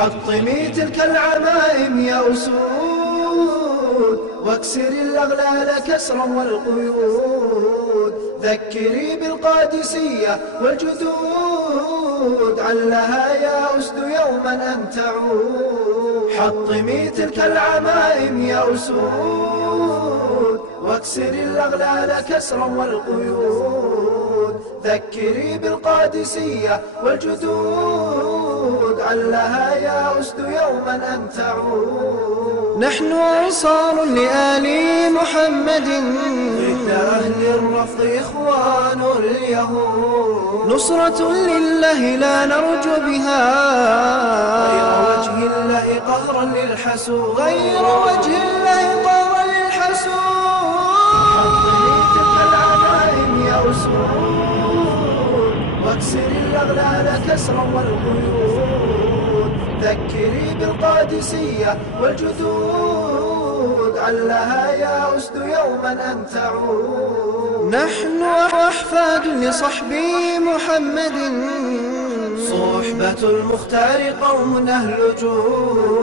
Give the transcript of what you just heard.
حطمي تلك العمائم يا أسود، واكسري الأغلال كسرا والقيود. ذكري بالقادسية والجدود، علها يا أسد يوما أن تعود. حطمي تلك العمائم يا أسود، واكسري الأغلال كسرا والقيود. ذكري بالقادسية والجدود، علها يا أسد يوما أن تعود. نحن أنصار لآل محمد، ضد أهل الرفض إخوان اليهود. نصرة لله لا نرجو بها غير وجه الله قهرا للحسود. غير وجه الله قهرا للحسود. حطمي تلك العمائم يا أسود، واكسري الأغلال كسرا والقيود. ذكري بالقادسية والجدود، علها يا أسد يوما أن تعود. نحن أحفاد لصحب محمد، صحبة المختار قوم أهل جود.